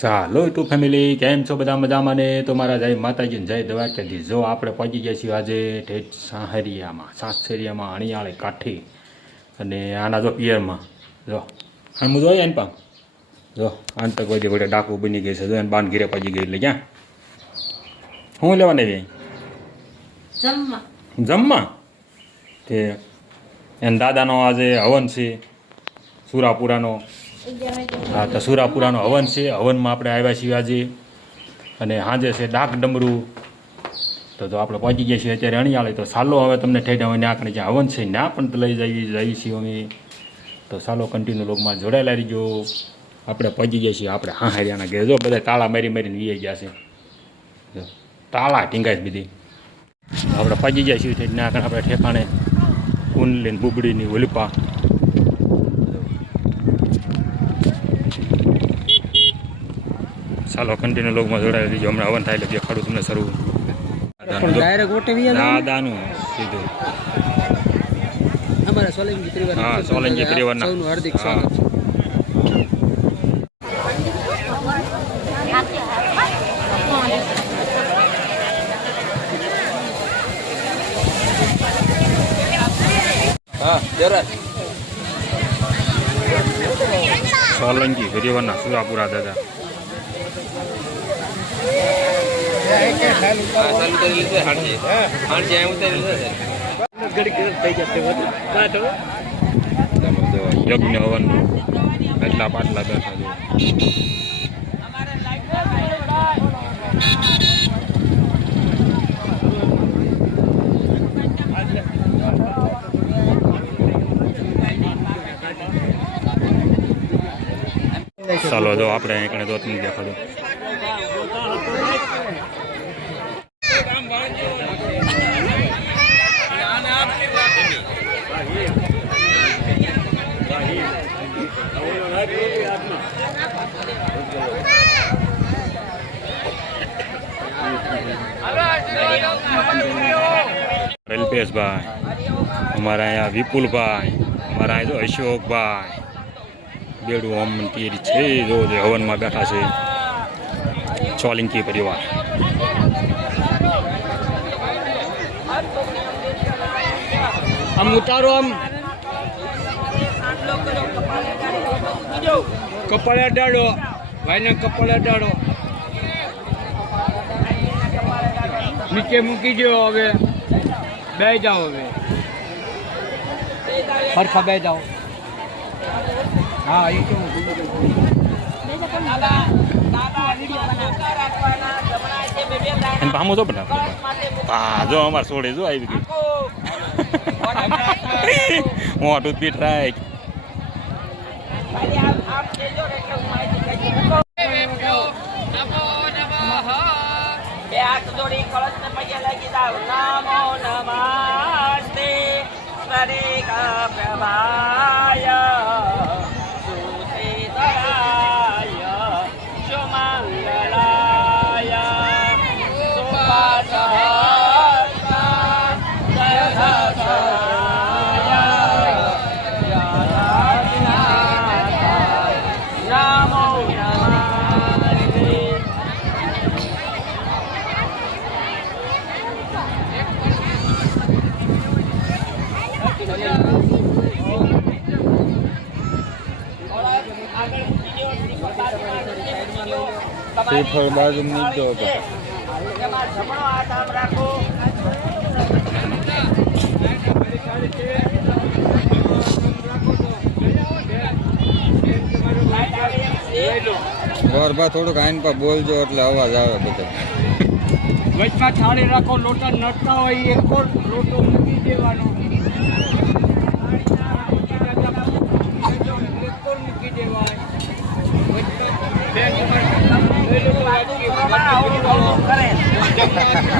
ચાલો two family કેમ છો બધા મજામાં ને? તો મારા જય માતાજી જય દ્વારકાધી જો આપણે પહોંચી ગયા છીએ આજે ઠેઠ સાહરિયામાં સાસરિયામાં અણિયાળે કાઠી અને આના જો પિયરમાં. જો આમ જોઈએ ને પણ? જો આતંકવાદી વડે ડાકુ બની ગઈ છે. જો એને બાન ઘીરે પહોંચી ગઈ એટલે ક્યાં? શું લેવાને જઈ જમવા. જમવા? તે એના દાદાનો આજે હવન છે સુરાપુરાનો. હા તો સુરાપુરાનો હવન છે. હવનમાં આપણે આવ્યા આજે. અને સાંજે છે ડાક ડમરું. તો જો આપણે પહોંચી ગયા છીએ અત્યારે અણિયાળે. તો સાલો હવે તમને ઠેઠા હોય આપણે જ્યાં હવન છે ના પણ લઈ જઈ જઈએ છીએ અમે. તો સાલો કન્ટિન્યુ લોગમાં જોડાયેલા રહીજો. આપણે પહોંચી ગયા છીએ. આપણે હા હરિયાના ઘેર. જો બધા તાળા મારી મારીને વી ગયા છે. તાળા ટીંગાઈ બીજી આપણે પહોંચી ગયા છીએ ત્યાં આપણે ઠેકાણે. કુંડલી ને બુબડીની ઓલિપા ચાલો કન્ટિન્યુ લોગમાં જોડાયેલી રહીજો. હમણાં હવન થાય એટલે દેખાડું તમને દાદાનું સીધું. સોલંકી પરિવાર હા, સોલંકી પરિવારના. સૌનું હાર્દિક સ્વાગત સોલંકી સુરાપુરા દાદા. અહીં ઉતારી લીધું ઘડી થઈ જશે યજ્ઞ હવન એટલા પાટલા બેઠા ચાલો, જો આપણે અહીં કણે દોત નહીં દેખાડું અલ્પેશભાઈ અમારા અહીંયા વિપુલભાઈ, અમારા અહીંયા જો અશોકભાઈ, બેડું ઓમ તીરી છે જો જે હવનમાં બેઠા છે. ચોલિંકી પરિવાર. આમ ઉતારો આમ. કપાળે અડાડો ભાઈને કપાળે અડાડો નીચે મૂકી ગયો હવે. બે જાઓ હવે. સરખા બે જાઓ. હા એ તો ભામો તો બધા હા જો અમાર સોડે જો આવી ગયું. મોટું પીઠ રાખ. બે હાથ જોડી કળશ ને પગે લાગી જાવ નમો નમસ્તે. સ્વરે પ્રભાય સુશીતળાય સુમંગલાય નમો નમસ્તે શ્રીફળ બાજુ નીચો હતો ગોરબા થોડુંક આઈન પર બોલજો એટલે અવાજ આવે બધો. વચમાં થાળી રાખો, લોટા નડતા હોય એક લોટો મૂકી દેવાનો એક કોર મૂકી દેવાય બે આવું આવું કરે ત્યારે આગળ બધા અહીંયા એવો લેટર હોય ને તો ઓર એ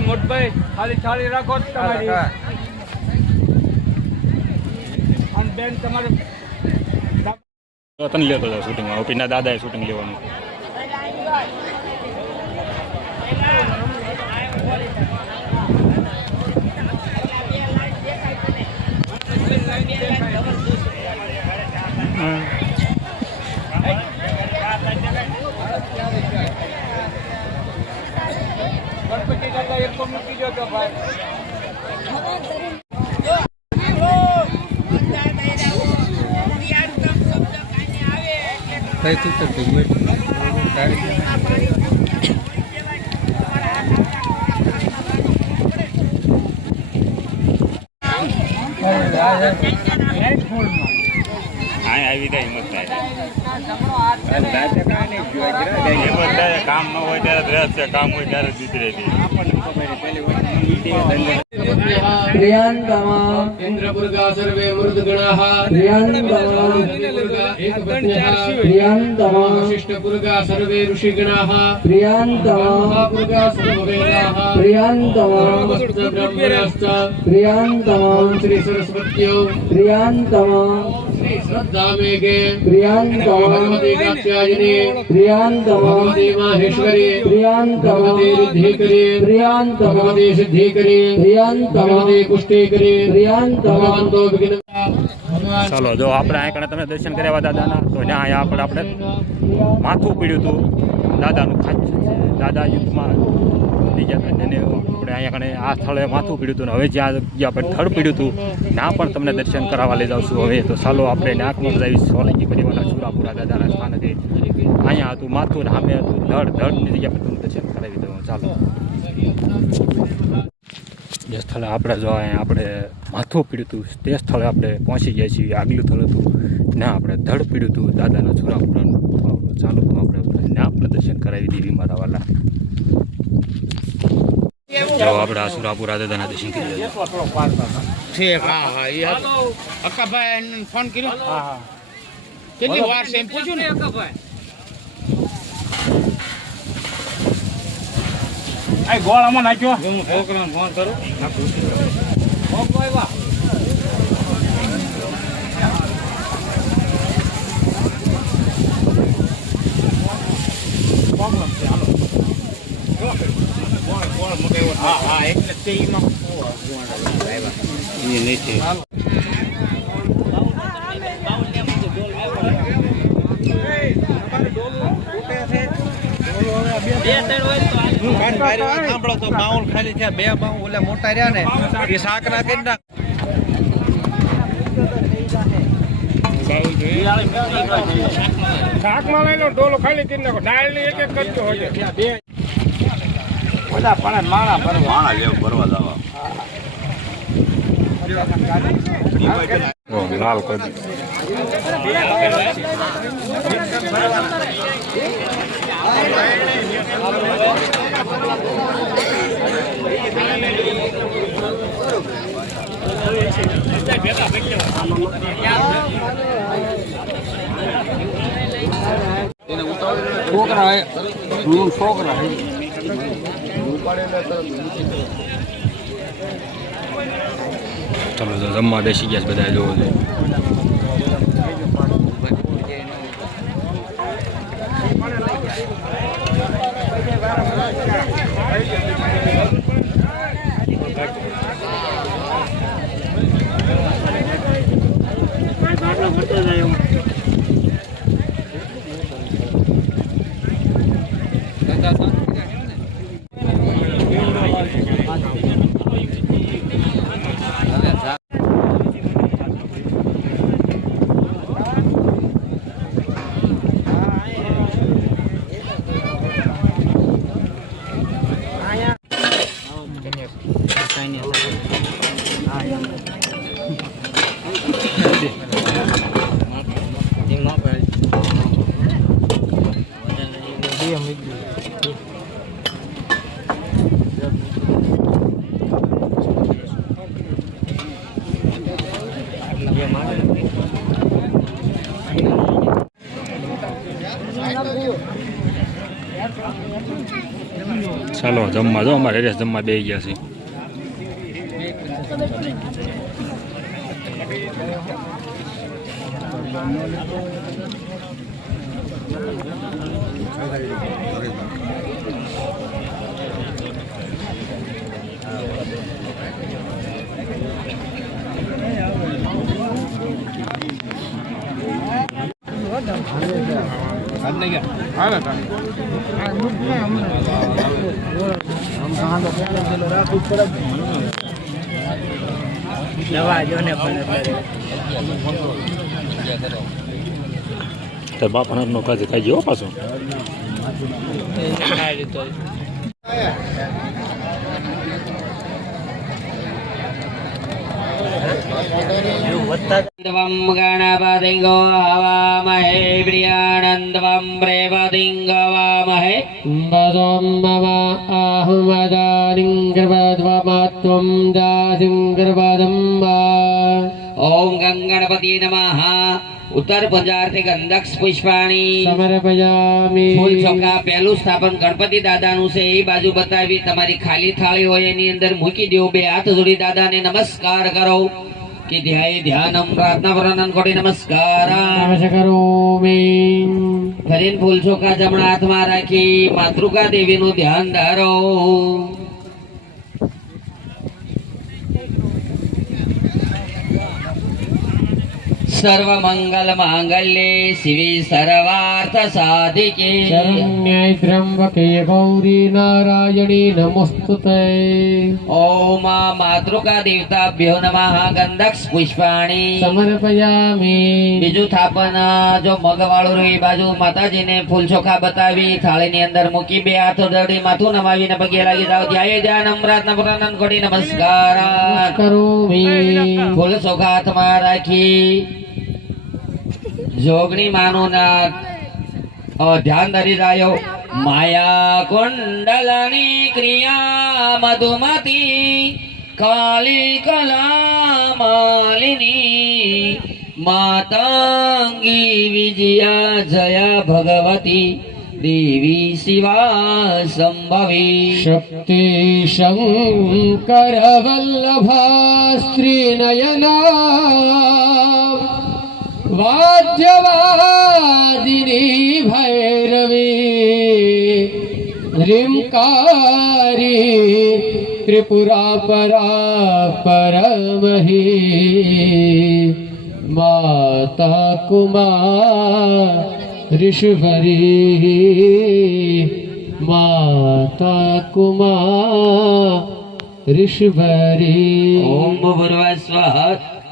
મોટભાઈ ખાલી થાળી રાખો જ તમારી અને બેન તમારે તને લેતો હતો શૂટિંગમાં ઓપીના દાદાએ શૂટિંગ લેવાનું. ગણપતિ દાદા એક મૂકી દો તો ભાઈ. કઈ તું તો હા આવી જાય હિંમત થાય. કામ ન હોય ત્યારે જ રહેશે કામ હોય ત્યારે જીત દીધી પ્રિયાંગમાં ઇન્દ્રપુર્ગા સર્વે મૃદગણાઃ પ્રિયાંગમાં પ્રિયાંગમાં વશિષ્ઠપુર્ગા સર્વે ઋષિગણાઃ પ્રિયાંગમાં પુર્ગા સર્વવેદાઃ પ્રિયાંગમાં બ્રહ્મણસ્ત શ્રી સરસ્વત્યો પ્રિયાંગમાં प्रियंतमा ॐ श्री सरस्वत्यो प्रियंतमा श्री श्रद्धामेघे प्रियंतमा भगवते कात्यायने प्रियंतमा भगवते माहेश्वरे प्रियंतमा भगवते रिद्धिकरे प्रियंतमा भगवते सिद्धिकरे प्रियंतमा भगवते पुष्टिकरे प्रियंतमा भगवन्तो विघ्न ચાલો જો આપણે અહીંયા કણે તમે દર્શન કર્યા દાદાના તો ત્યાં અહીંયા આપણે આપણે માથું પીડ્યું હતું દાદાનું ખાચ દાદા યુદ્ધમાં થઈ ગયા હતા આપણે અહીંયા કણે આ સ્થળે માથું પીડ્યું હતું હવે જ્યાં જગ્યા આપણે થડ પીડ્યું હતું, ત્યાં પણ તમને દર્શન કરાવવા લઈ જાઉં છું હવે. તો ચાલો આપણે નાકમાં જઈ સોલંકી પરિવારના સુરાપુરા દાદાના સ્થાનેથી અહીંયા હતું માથું ને સામે હતું ધડ. ધડની જગ્યા પર તમને દર્શન કરાવી દઉં. ચાલો. જે સ્થળે આપણે જો અહીંયા આપણે માથું પીડ્યું હતું, તે સ્થળે આપણે પહોંચી ગયા છીએ. આગલું સ્થળ હતું ના આપણે ધડ પીડ્યું હતું દાદાના છુરાપુરાનું ચાલો આપણે ના પ્રદર્શન દર્શન કરાવી દેવી મારા વાલા જો આપણે આ સુરાપુરા દાદાના દર્શન કરી ઠીક હા હા એ અક્કાભાઈ ફોન કર્યો? હા હા. કેટલી વાર છે એમ પૂછ્યું ને? ગોળ આમાં નાખ્યો. હું છોકરાને ફોન કરું. હા ખાલી બે બાઉલ ઓલા મોટા રહ્યા ને એ શાક ના કરી નાખ શાકમાં લઈ લો ડોલો ખાલી કરી નાખો. ડાયલ એક એક કરતો હોય. બે બધા પણ માણા ભરવા. ઓ લાલ કરી છોકરા હું. છોકરા ચાલો જમવા બેસી ગયા બધા જોવો Salo, jamma, jamma, eres jamma bella, sí. ¿Qué es ¿Qué. તાર. તો બાપ નો કાજે ખાઈ ગયો પાછો त्वं गणपतिङ्गो हवामहे प्रियानन्दवं प्रेमतिङ्गवामहे वदं मम आहमदानिं गर्वध्वमात्वं दासिं गर्वदं वा ॐ गङ्गणपति नमः ઉત્તર પંજારથી ગંધક્ષ પુષ્પાણી સમર્પયામિ ફૂલ ચોકા પહેલું સ્થાપન ગણપતિ દાદાનું છે એ બાજુ બતાવી તમારી ખાલી થાળી હોય એની અંદર મૂકી દો બે હાથ જોડી દાદાને નમસ્કાર કરો ધ્યાનમ પ્રાર્થના પ્રણન કોટી નમસ્કાર નમસ્કરોમિ ફરીને ફૂલ ચોકા જમણા હાથમાં રાખી માતૃકા દેવીનું ધ્યાન ધારો। સર્વ મંગલ માંગલ્યે શિવે સર્વાર્થ સાધિકે શરણ્યય ત્ર્યંબકે ગૌરી નારાયણી નમોસ્તુતે ઓમ માતૃકા દેવતાભ્યો નમઃ ગંધક્ષ પુષ્પાણી સમર્પયામિ બીજું થાપન અ, જો મગ વાળું રહ્યું એ બાજુ માતાજીને ફૂલ ચોખા બતાવી થાળીની અંદર મૂકી બે હાથો દડી માથું નમાવીને પગે લાગી જાવ ધ્યાય ધ્યાન અમરાતના પુરાણન કોટી નમસ્કાર કરોમિ ફૂલ ચોખા હાથમાં રાખી જોગણી માનું ના અ, ધ્યાન ધરી રહ્યો માયા કુંડલની ક્રિયા મધુમતી કાલી કલા માલિની માતંગી વિજયા જયા ભગવતી દેવી શિવા સંભવી. શક્તિ શંકર વલ્લભા શ્રીનયના વાદ્યવાદિની ભૈરવી રીમકારી ત્રિપુરા પરા પરમહી માતા કુમાર ऋषभरी माता कुमार ऋषभरी ઓમ ભૂર્વસ્વ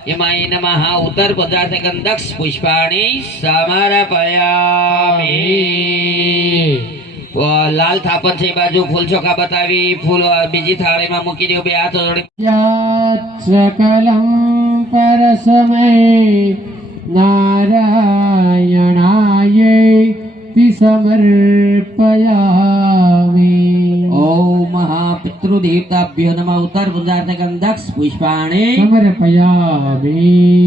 યમાય નમઃ ઉત્તર પદાર્થ ગંધક્ષ પુષ્પાણી સમર્પયામિ અ, લાલ થાપન છે એ બાજુ ફૂલ ચોખા બતાવી ફૂલ અ, બીજી થાળીમાં મૂકી દો બે હાથ જોડી सकलं परसमये नारायणाय समर्पयामि ઓમ મહાપિતૃદેવતાભ્યો નમઃ ઉત્તર પદાર્થ ગંધક્ષ પુષ્પાણી સમર્પયામિ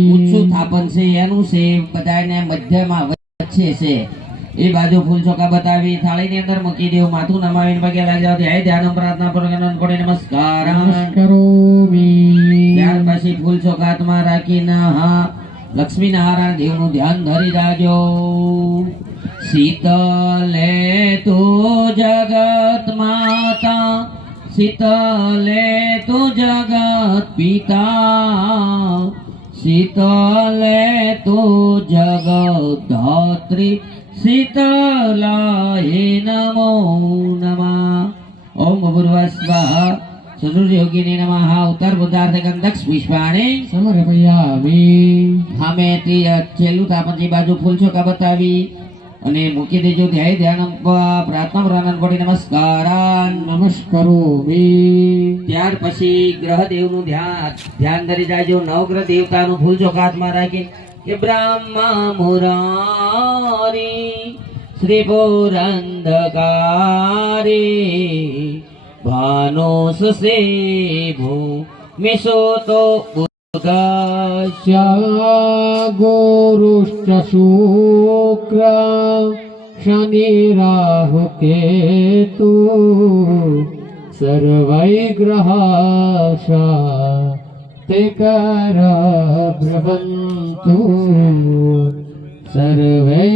ઊંચું થાપન છે એનું છે બધાને મધ્યમાં વચ્ચે છે એ બાજુ ફૂલ ચોખા બતાવી થાળીની અંદર મૂકી દેવું માથું નમાવીને પગે લાગી જાવ ધ્યાય ધ્યાન પ્રાર્થના પૂર્વક કોડી નમસ્કાર ત્યાર પછી ફૂલ ચોખાતમાં રાખીને હા લક્ષ્મી નારાયણ દેવનું ધ્યાન ધરી રાખજો શીતલે તો જગત માતા શીતલે તો જગત પિતા શીતલે તો જગત ધાત્રી શીતલાય નમો નમઃ ઓમ ભૂર્વસ્વાહ ચતુર્યોગીને નમઃ ઉત્તર બુદ્ધાર્થ ગંધક્ષ પુષ્પાણી સમર્પયામિ સામે તે છેલ્લું તાપણની બાજુ ફૂલ ચોકા બતાવી અને મૂકી દેજો ધ્યાય ધ્યાન પ્રાર્થના પ્રાણન કોટી નમસ્કારાન. નમસ્કરોમિ ત્યાર પછી ગ્રહ દેવનું ધ્યાન ધ્યાન ધરી જાજો નવગ્રહ દેવતાનું ફૂલ ચોખા હાથમાં રાખી કે બ્રહ્મા મુરારી શ્રી પુરંધકારી ભાનો સે ભૂ મિશો તો श्च गोरुश्च शूक्र शनिराहुकेतु सर्वैग्रहाशा ते करा ब्रमन्तु सर्वै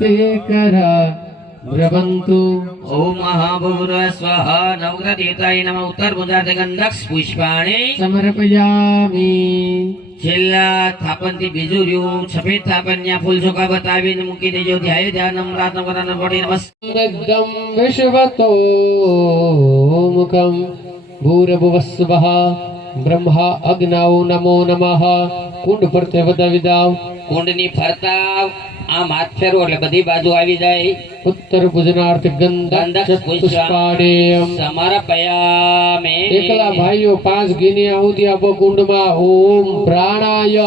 ते करा ब्रमन्तु સ્વઃ નવગ્રતીતાય નમ ઉત્તર મુદ્રાતે ગંધક્ષ પુષ્પાણી સમર્પયામી છેલ્લા થાપન બીજું રહ્યું સફેદ થાપન ત્યાં ફૂલ ચોખા બતાવીને મૂકી દેજો ધ્યાય ધ્યાનમ રાતમ વરન પડી નમસ્કાર સમૃદ્ધમ વિશ્વતો મુખમ ભૂરભુવસ્વઃ બ્રહ્મા અગ્નૌ નમો નમઃ કુંડ પરતે વધ વિદાવ કુંડની ફરતા આમ હાથ ફેરવો એટલે બધી બાજુ આવી જાય. ઉત્તર ગુજરાત ગંધક એકલા ભાઈઓ પાંચ ગીની આહુતિ આપો કુંડમાં ઓમ પ્રાણાય.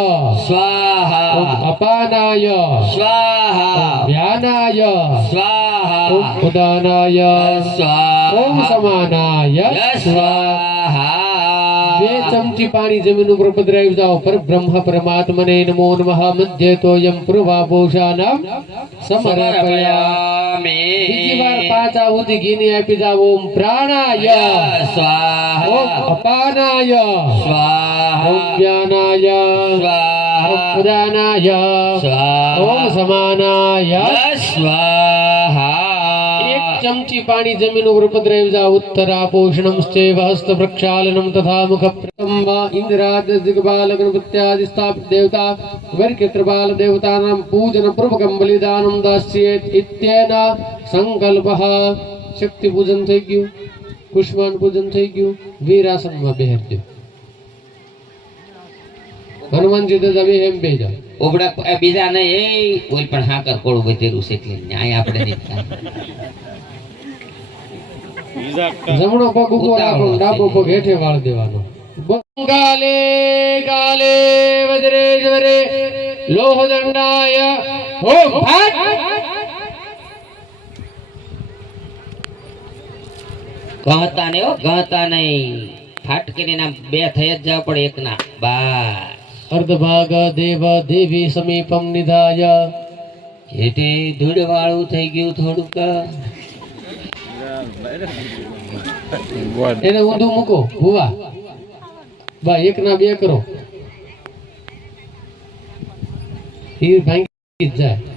સ્વાહા. અપાનાય. ઓમ સ્વાહા. વ્યાનાય ઓમ સ્વાહા ઉદાનાય સ્વાહા. ઓમ સમાનાય. સ્વાહા. બે ચમચી પાણી જમીન ઉપર પધરાવી જાઓ પર બ્રહ્મ પરમાત્મને નમો નમઃ મધ્ય તોયમ પૂર્વાભૂષાનમ સમર્પયા સમર્પયામે બીજી વાર પાંચ આહુતિ ઘીની આપી જાઓ ઓમ પ્રાણાય ઓમ સ્વાહા અપાનાય સ્વાહા ઓમ સ્વાહા ઉદાનાય સ્વાહા ઓમ સમાનાય સ્વાહા એક ચમચી પાણી જમીન ઉપર પધરાવી જાઓ ઉત્તરા પોષણમ સ્ચૈવ હસ્ત પ્રક્ષાલનમ તથા મુખ પ્રથમ વા ઇન્દ્રાદ દિગ્બાલ ગણપત્યાદિ સ્થાપિત દેવતા વર્ગ્ય ત્રિબાલ દેવતાનામ પૂજન પૂર્વકમ બલિદાનમ દાસ્યેત ઇત્યેન સંકલ્પઃ શક્તિ પૂજન થઈ ગયું કુષ્માન પૂજન થઈ ગયું વીરાસનમાં બેહરજો હનુમાનજી દાદા બે એમ બે જાઓ ઉપડા બીજા ને એ કોઈ પણ હાકર કોળું વધેરું છે એટલે ન્યાય આપણે નહીં થાય. જમણો પગ ઉપર રાખો ડાબો પગ હેઠે વાળ દેવાનો. ગાલે ગાલે વજ્રેશ્વરે લોહ દંડાય હો ભાટ ગહતા ને હો ગહતા નહીં. ફાટ કરીને બે થઈ જ જાવ પડે એક ના બસ. અર્ધભાગ દેવ દેવી સમીપમ નિધાય. એટલે ધૂળ વાળું થઈ ગયું થોડુંક. એને ઊંધું મૂકો ભૂવા. બા એક ના બે કરો. હીર ભાંગી જાય.